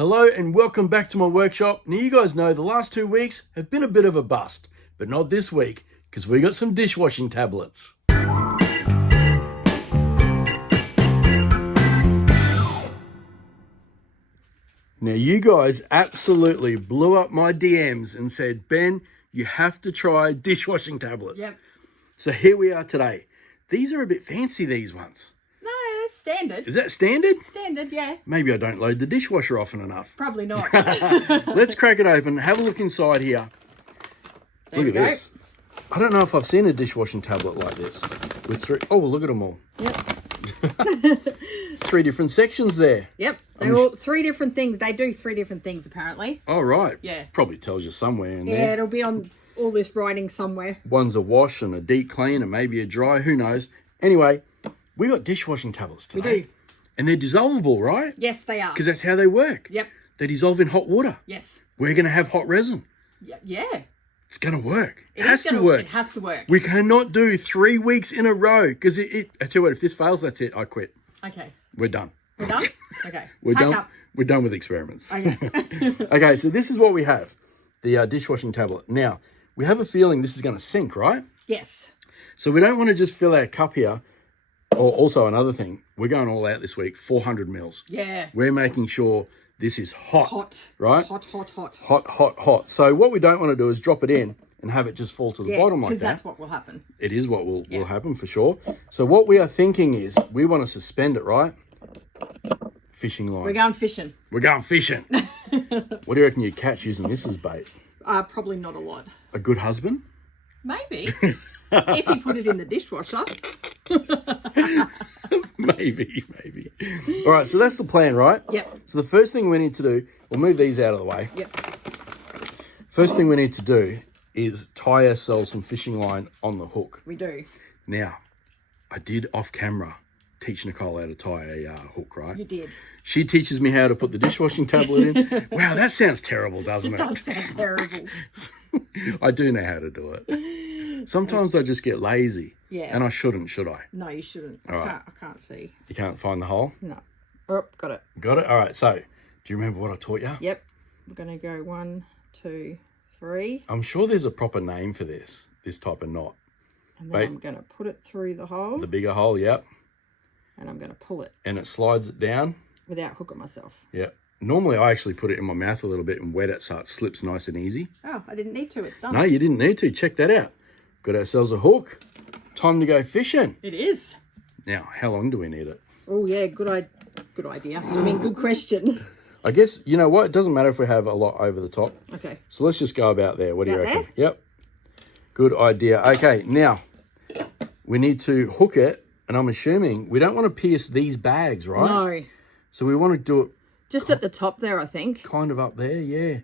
Hello and welcome back to my workshop. Now you guys know the last 2 weeks have been a bit of a bust, but not this week because we got some dishwashing tablets. Now you guys absolutely blew up my DMs and said, Ben, you have to try dishwashing tablets. Yep. So here we are today. These are a bit fancy, these ones. No, that's standard. Is that standard? Standard, yeah. Maybe I don't load the dishwasher often enough. Probably not. Let's crack it open. Have a look inside here. There Look we at go. this. I don't know if I've seen a dishwashing tablet like this. With three. Oh, well, look at them all. Yep. 3 different sections there. Yep. They're all 3 different things. They do 3 different things, apparently. Oh, right. Yeah. Probably tells you somewhere in Yeah, there. it'll be on all this writing somewhere. One's a wash and a deep clean and maybe a dry. Who knows? Anyway, we got dishwashing tablets today. We do. And they're dissolvable, right? Yes, they are. Because that's how they work. Yep. They dissolve in hot water. Yes. We're going to have hot resin. Yeah. It's going to work. It It has is to work. It has to work. We cannot do 3 weeks in a row because I tell you what, if this fails, that's it. I quit. Okay. We're done. We're done? Okay. We're Pack done. up. We're done with experiments. Okay. Okay, so this is what we have. The dishwashing tablet. Now, we have a feeling this is going to sink, right? Yes. So we don't want to just fill our cup here. Or also another thing, we're going all out this week, 400 mils. Yeah. We're making sure this is hot. Hot. Right? Hot, hot, hot. Hot, hot, hot. So what we don't want to do is drop it in and have it just fall to the bottom like that. because that's what will happen. It is what will happen for sure. So what we are thinking is we want to suspend it, right? Fishing line. We're going fishing. We're going fishing. What do you reckon you catch using this as bait? Probably not a lot. A good husband? Maybe. If you put it in the dishwasher. Maybe. All right, so that's the plan, right? Yep. So the first thing we need to do, we'll move these out of the way. Yep. First thing we need to do is tie ourselves some fishing line on the hook. We do. Now, I did off camera teach Nicole how to tie a hook, right? You did. She teaches me how to put the dishwashing tablet in. Wow, that sounds terrible, doesn't it? It does sound terrible. I do know how to do it. Sometimes I just get lazy. Yeah. And I shouldn't, should I? No, you shouldn't. All right. I can't see. You can't find the hole? No. Oh, got it. Got it? All right, so do you remember what I taught you? Yep. We're going to go 1, 2, 3. I'm sure there's a proper name for this type of knot. And then I'm going to put it through the hole. The bigger hole, yep. And I'm going to pull it And it slides it down. without hooking myself. Yep. Normally I actually put it in my mouth a little bit and wet it so it slips nice and easy. Oh, I didn't need to. It's done. No, you didn't need to. Check that out. Got ourselves a hook. Time to go fishing. It is. Now, how long do we need it? Oh, yeah. Good idea. I mean, good question. I guess, you know what? It doesn't matter if we have a lot over the top. Okay. So let's just go about there. What do you About reckon? there? Yep. Good idea. Okay, now we need to hook it. And I'm assuming we don't want to pierce these bags, right? No. So we want to do it Just at the top there, I think. kind of up there, yeah.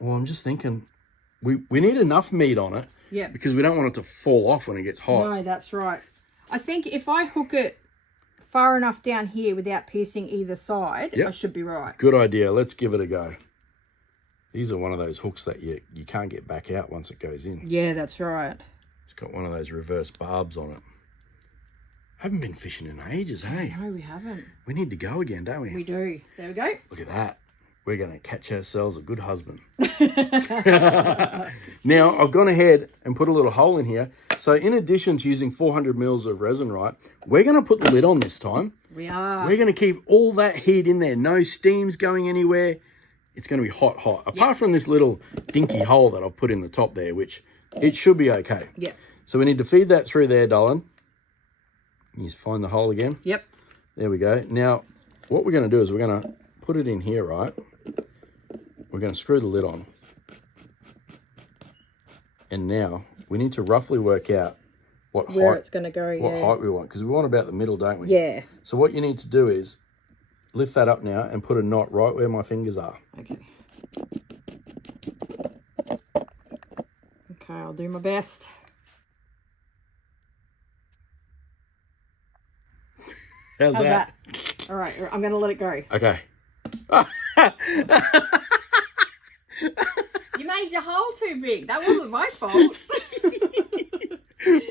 Well, I'm just thinking we need enough meat on it. Yeah. Because we don't want it to fall off when it gets hot. No, that's right. I think if I hook it far enough down here without piercing either side, Yep. I should be right. Good idea. Let's give it a go. These are one of those hooks that you can't get back out once it goes in. Yeah, that's right. It's got one of those reverse barbs on it. Haven't been fishing in ages, hey? No, we haven't. We need to go again, don't we? We do. There we go. Look at that. We're going to catch ourselves a good husband. Now, I've gone ahead and put a little hole in here. So in addition to using 400 mils of resin, right, we're going to put the lid on this time. We are. We're going to keep all that heat in there. No steams going anywhere. It's going to be hot, hot. Apart from this little dinky hole that I've put in the top there, which it should be okay. Yeah. So we need to feed that through there, darling. You just find the hole again. Yep. There we go. Now, what we're going to do is we're going to put it in here, right? We're going to screw the lid on. And now we need to roughly work out what Where height, it's going to go, what height we want. Because we want about the middle, don't we? Yeah. So what you need to do is lift that up now and put a knot right where my fingers are. Okay. Okay, I'll do my best. How's How's that? that? All right, I'm going to let it go. Okay. You made your hole too big. That wasn't my fault.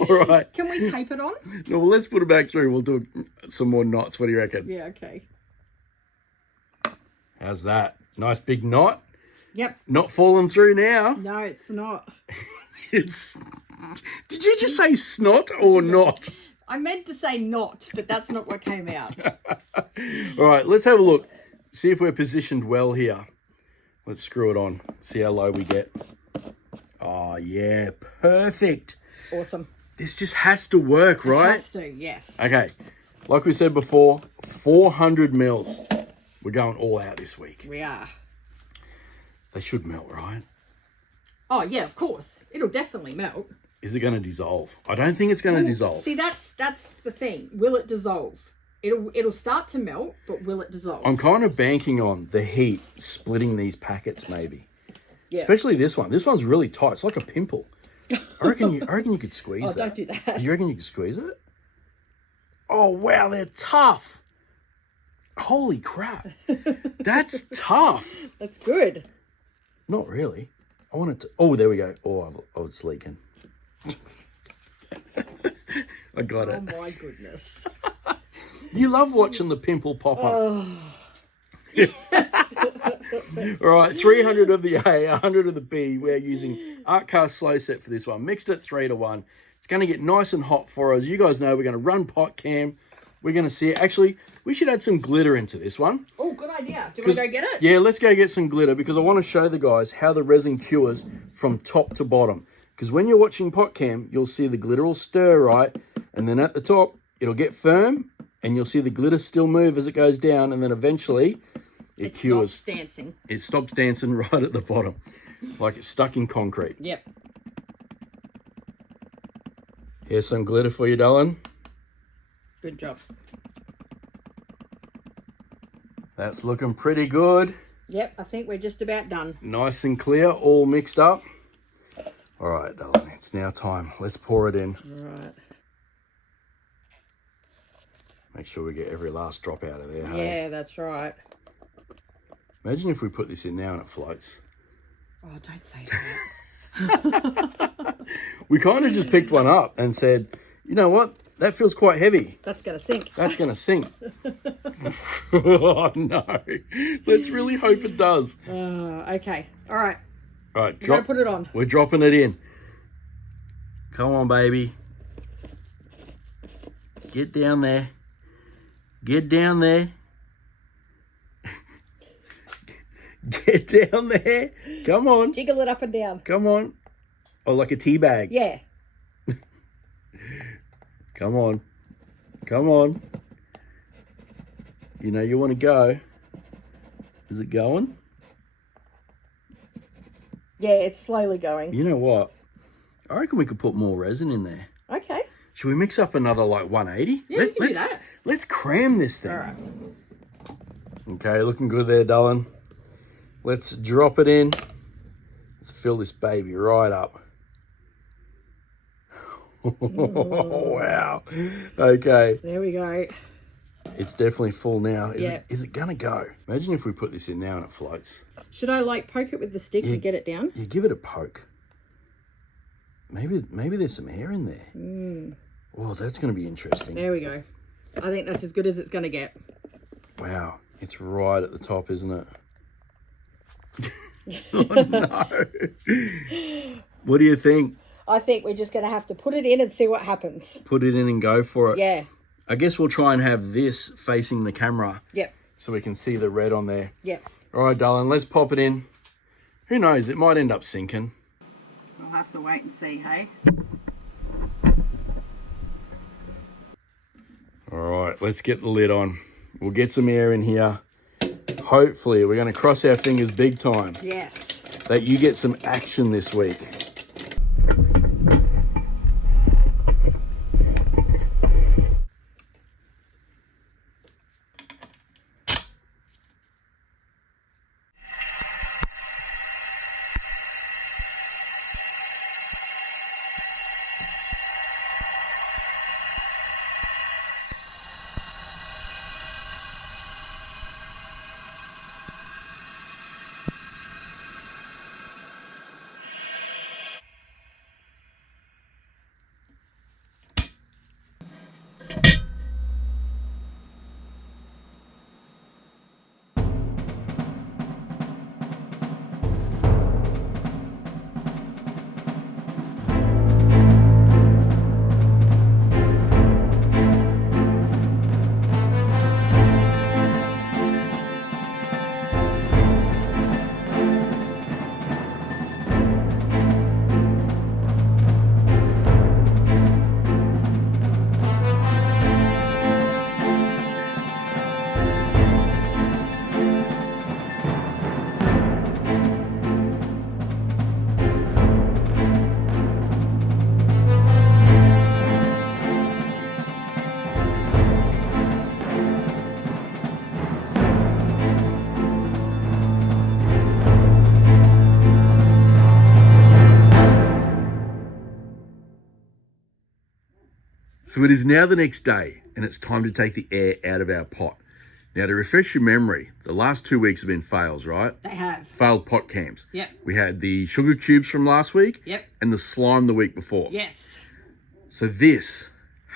All right. Can we tape it on? No, well, let's put it back through. We'll do some more knots. What do you reckon? Yeah, okay. How's that? Nice big knot. Yep. Not falling through now. No, it's not. It's. Did you just say snot or not? I meant to say not, but that's not what came out. All right, let's have a look. See if we're positioned well here. Let's screw it on. See how low we get. Oh, yeah. Perfect. Awesome. This just has to work, right? It has to, yes. Okay. Like we said before, 400 mils. We're going all out this week. We are. They should melt, right? Oh, yeah, of course. It'll definitely melt. Is it going to dissolve? I don't think it's going to dissolve. See, that's the thing. Will it dissolve? It'll start to melt, but will it dissolve? I'm kind of banking on the heat splitting these packets, maybe. Yeah. Especially this one. This one's really tight. It's like a pimple. I reckon you could squeeze Oh, that. don't do that. You reckon you could squeeze it? Oh, wow, they're tough. Holy crap. That's tough. That's good. Not really. I want it to... Oh, there we go. Oh, it's leaking. I got it. Oh, my goodness. You love watching the pimple pop up. Oh. All right, 300 of the A, 100 of the B. We're using Art Cast Slow Set for this one. Mixed at 3-to-1. It's going to get nice and hot for us. You guys know we're going to run pot cam. We're going to see it. Actually, we should add some glitter into this one. Oh, good idea. Do we go get it? Yeah, let's go get some glitter because I want to show the guys how the resin cures from top to bottom. Because when you're watching pot cam, you'll see the glitter will stir, right? And then at the top, it'll get firm and you'll see the glitter still move as it goes down. And then eventually it cures. Stops dancing. It stops dancing right at the bottom. Like it's stuck in concrete. Yep. Here's some glitter for you, darling. Good job. That's looking pretty good. Yep, I think we're just about done. Nice and clear, all mixed up. All right, darling, it's now time. Let's pour it in. All right. Make sure we get every last drop out of there. Yeah, hey? that's right. Imagine if we put this in now and it floats. Oh, don't say that. We kind of just picked one up and said, you know what? That feels quite heavy. That's going to sink. That's going to sink. Oh, no. Let's really hope it does. Okay. All right. All right, We're going to put it on. We're dropping it in. Come on, baby. Get down there. Get down there. Get down there. Come on. Jiggle it up and down. Come on. Oh, like a tea bag. Yeah. Come on. Come on. You know you want to go. Is it going? Yeah, it's slowly going. You know what? I reckon we could put more resin in there. Okay. Should we mix up another like 180? Yeah, you can do that. Let's cram this thing. All right. Okay, looking good there, darling. Let's drop it in. Let's fill this baby right up. Wow. Okay. There we go. It's definitely full now. Yeah. Is it going to go? Imagine if we put this in now and it floats. Should I like poke it with the stick and get it down? Yeah, give it a poke. Maybe there's some air in there. Oh, that's going to be interesting. There we go. I think that's as good as it's going to get. Wow. It's right at the top, isn't it? Oh, no. What do you think? I think we're just going to have to put it in and see what happens. Put it in and go for it. Yeah. I guess we'll try and have this facing the camera. Yep. So we can see the red on there. Yep. All right, darling, let's pop it in. Who knows? It might end up sinking. We'll have to wait and see, hey? All right, let's get the lid on. We'll get some air in here. Hopefully, we're going to cross our fingers big time. Yes. That you get some action this week. So it is now the next day, and it's time to take the air out of our pot. Now, to refresh your memory, the last 2 weeks have been fails, right? They have. Failed pot cams. Yep. We had the sugar cubes from last week. Yep. And the slime the week before. Yes. So this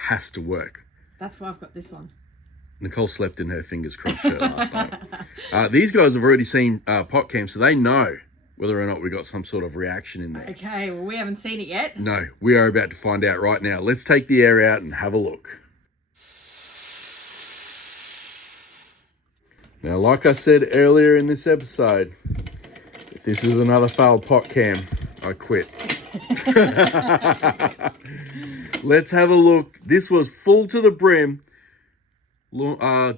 has to work. That's why I've got this on. Nicole slept in her fingers crossed shirt last night. These guys have already seen pot cams, so they know whether or not we got some sort of reaction in there. Okay, well, we haven't seen it yet. No, we are about to find out right now. Let's take the air out and have a look. Now, like I said earlier in this episode, if this is another failed pot cam, I quit. Let's have a look. This was full to the brim.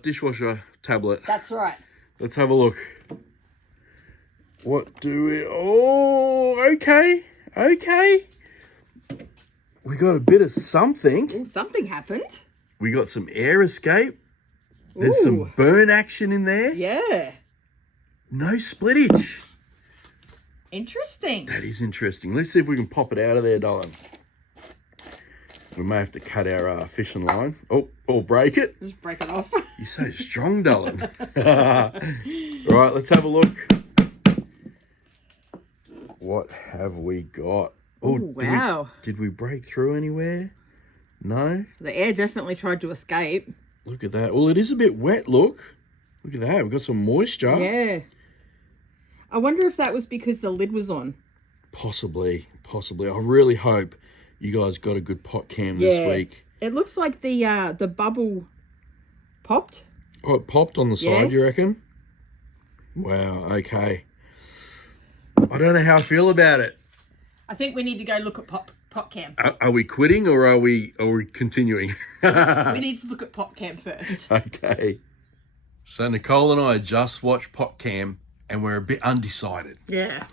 Dishwasher tablet. That's right. Let's have a look. What do we... Oh, okay. Okay. We got a bit of something. Ooh, something happened. We got some air escape. There's Ooh. some burn action in there. Yeah. No splittage. Interesting. That is interesting. Let's see if we can pop it out of there, darling. We may have to cut our fishing line. Oh, or break it. Just break it off. You're so strong, darling. Right, let's have a look. What have we got? Oh, Ooh, wow. Did we break through anywhere? No? The air definitely tried to escape. Look at that. Well, it is a bit wet, look. Look at that. We've got some moisture. Yeah. I wonder if that was because the lid was on. Possibly. Possibly. I really hope you guys got a good pot cam this week. It looks like the bubble popped. Oh, it popped on the side, you reckon? Wow, okay. I don't know how I feel about it. I think we need to go look at pot cam. Are we quitting or are we continuing? We need to look at pot cam first. Okay. So Nicole and I just watched pot cam and we're a bit undecided. Yeah.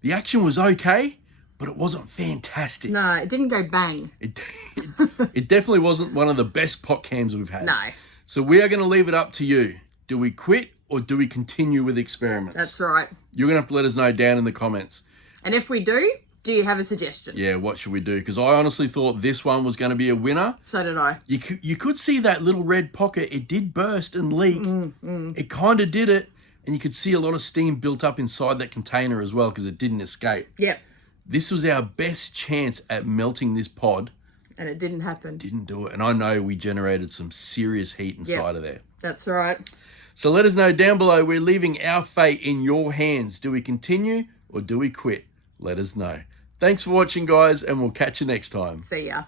The action was okay, but it wasn't fantastic. No, it didn't go bang. It definitely wasn't one of the best pot cams we've had. No. So we are going to leave it up to you. Do we quit or do we continue with experiments? That's right. You're going to have to let us know down in the comments. And if we do you have a suggestion? Yeah, what should we do? Because I honestly thought this one was going to be a winner. So did I. You could see that little red pocket. It did burst and leak. It kind of did it. And you could see a lot of steam built up inside that container as well because it didn't escape. Yep. This was our best chance at melting this pod. And it didn't happen. Didn't do it. And I know we generated some serious heat inside of there. That's right. So let us know down below. We're leaving our fate in your hands. Do we continue or do we quit? Let us know. Thanks for watching, guys, and we'll catch you next time. See ya.